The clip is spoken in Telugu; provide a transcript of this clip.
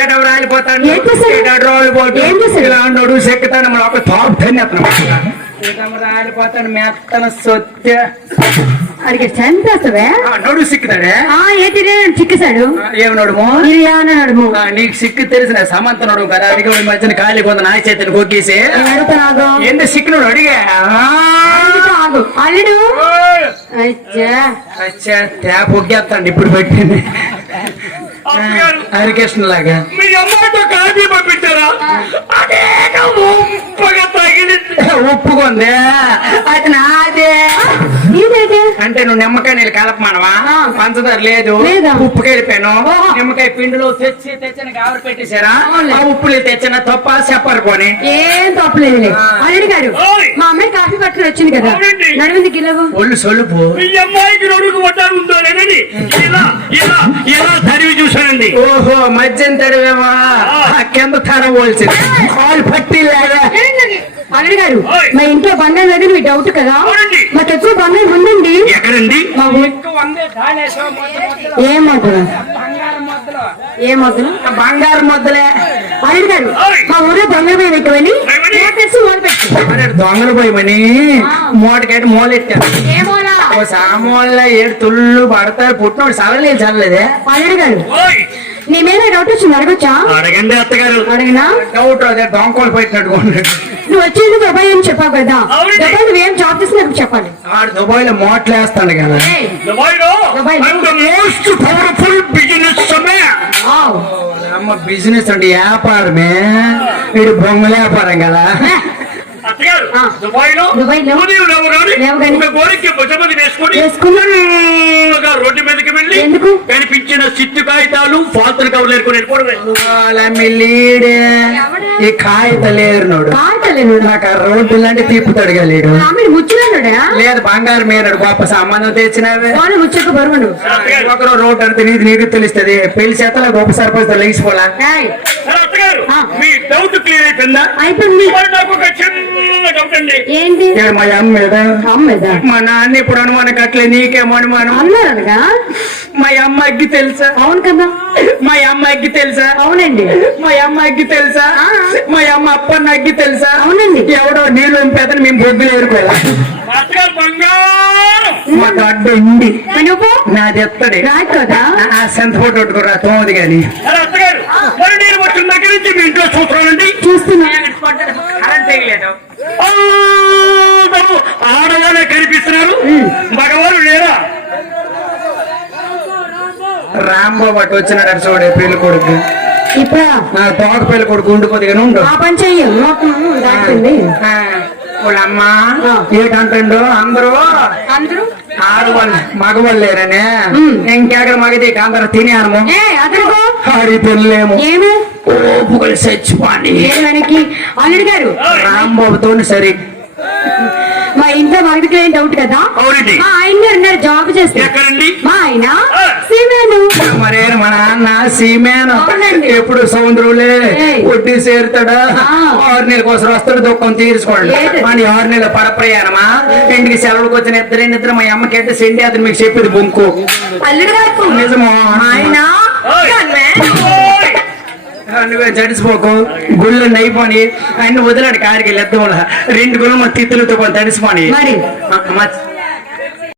ఏడవ రాలిపోతాడు ఇలా నడువు చెక్కుతాడు మన ఒక టాప్ 10 అతను రాలిపోతాడు మెత్తన సొత్య అడిగి చంపేస్తావే నడువు సిక్కుతాడే ఏంటి చిక్కేశాడు ఏమి నడుము నడుము నీకు సిక్కు తెలిసిన సమంత నడుము కదా అడిగి మధ్యన ఖాళీ కొంత నాయ చేతిని కొక్కేసి ఎందుకు సిక్కున్నాడు అడిగా అల్లుడు అచ్చా ట్యాప్ ఒగ్గేస్తాండి ఇప్పుడు పెట్టింది హరికృష్ణ లాగా మీ అమ్మాయితో కాఫీ పంపించారా అదే ఒప్పుకుంది అది నాదే అంటే నువ్వు నిమ్మకాయ నీళ్ళు కలపమానవా పంచదార లేదు ఉప్పు కలిపాను నిమ్మకాయ పిండిలో తెచ్చిన కావర పెట్టేశారా ఆ ఉప్పులు తెచ్చిన తప్ప చెప్పరు పోనీ ఏం తప్పలేదు అల్లుడు గారు మా అమ్మాయి కాఫీ పట్టుకుని వచ్చింది కదా నడుముంది గిలవు ఒళ్ళు సొలుపు మీ అమ్మాయికి నడుగు పట్టారు ఉందోనేనని ఇలా ఇలా ఇలా తరివి చూశానండి ఓహో మధ్యం తడివేమా కింద తర పోల్చింది కాలు పట్టి లేదా అల్లుడు గారు మా ఇంట్లో బంగారం లేదు మీ డౌట్ కదా మా తెచ్చు బంగారం ఉందండి ఎక్కడండి ఏమొద్దు బంగారు మొద్దలే అల్లుడు గారు మా ఊరే బంగారం పెట్టమని దొంగలు పోయమని మూటకైతే మూలెట్టారు సామోళ్ళ ఏడు తుళ్ళు పడతారు పుట్టినోడు చల్లలేదు చల్లలేదే అల్లుడు గారు నీ మీద డౌట్ వచ్చింది అడగొచ్చా అడగండి అత్తగారు అడిగినా డౌట్ అదే దొంగలు పోయినట్టు నువ్వు వచ్చేది దుబాయ్ అని చెప్పావు కదా దుబాయ్ నువ్వేం జాబ్ చేసినప్పుడు చెప్పాలి దుబాయ్ లో మోట్లు వేస్తాడు కదా మోస్ట్ పవర్ఫుల్ బిజినెస్ అమ్మ బిజినెస్ అంటే వ్యాపారమే వీడు బొంగల వ్యాపారం కదా రోడ్డు మీదకి వెళ్ళి కనిపించిన చిట్టు కాగితాలు పాత్రలు కవర్లు ఏరుకొని ఈ కాగితలేరు నాకు రోడ్డు లాంటి తిప్పుతాడు లేడు లేదు బంగారు మీరాడు గొప్ప సంబంధం తెచ్చినవే ముచ్చకు బరువును ఒకరు రోడ్డు అంటే నీకు తెలుస్తుంది పెళ్లి చేత గొప్ప సర్పంచ్ లేచిపోలా మీ డౌట్ క్లియర్ అయిపోయిందా అయిపోయింది నాకు ఒక చిన్న డౌట్ అండి ఏంటి మా అమ్మ మీద మా నాన్న ఇప్పుడు అనుమానం అట్లే నీకేమో అనుమానం అన్నారనగా మా అమ్మాయికి తెలుసా అవును కదా మా అమ్మాయికి తెలుసా అవునండి మా అమ్మాయికి తెలుసా మా అమ్మ అప్పన్న అగ్గి తెలుసా అవునండి ఎవడో నీళ్ళు ఉంపేదని మేము బొగ్గులు ఏరుకోవాలి మా గడ్డ ఉంది నాది ఎత్తడి కదా ఆ సెంత ఫోటో కొట్టుకోరా తోమది గాని నేను వచ్చిన దగ్గర నుంచి మీ ఇంట్లో చూస్తానండి చూస్తున్నా ఆడగానే కనిపిస్తున్నారు మగవారు లేరా రాంబాబు అటు వచ్చినాడు చూడే పెళ్లి కొడుకు ఇప్పుడు తోక పెళ్లి కొడుకు ఉండి కొద్దిగా ఉండు ఆ పని చెయ్యం వాళ్ళమ్మా ఏటంటాడు అందరూ ఆడవాళ్ళు మగవాళ్ళు లేరనే ఇంకెక్కడ మగది అందరూ తినేము ఆడి తినలేము ఓపుకొని చచ్చిపోండి అల్లుడు గారు రాంబాబుతో సరే మా ఇంట్లో మగడికి ఏం డౌట్ కదా మా ఆయన గారు ఉన్నారు జాబ్ చేస్తారు మా ఆయన సీమేను మరేను మా నాన్న సీమేను ఎప్పుడు సముద్రంలో వడ్డీ చేరుతాడా 6 నెలల కోసం వస్తాడు దుఃఖం తీర్చుకోండి మన 6 నెలల పడ ప్రయాణమా ఇంటికి సెలవులకు వచ్చిన ఇద్దరు మా అమ్మకైతే సెండి అతను మీకు చెప్పేది బొంకు అల్లుడు గారు నిజమో ఆయన నువ్వే జడిసిపోకు గుళ్ళు నైపోని అన్ని వదిలాడు కారికి వెళ్ళేద్దాం 2 గుళ్ళు మా తిత్తులతో కొంత తడిసిపోని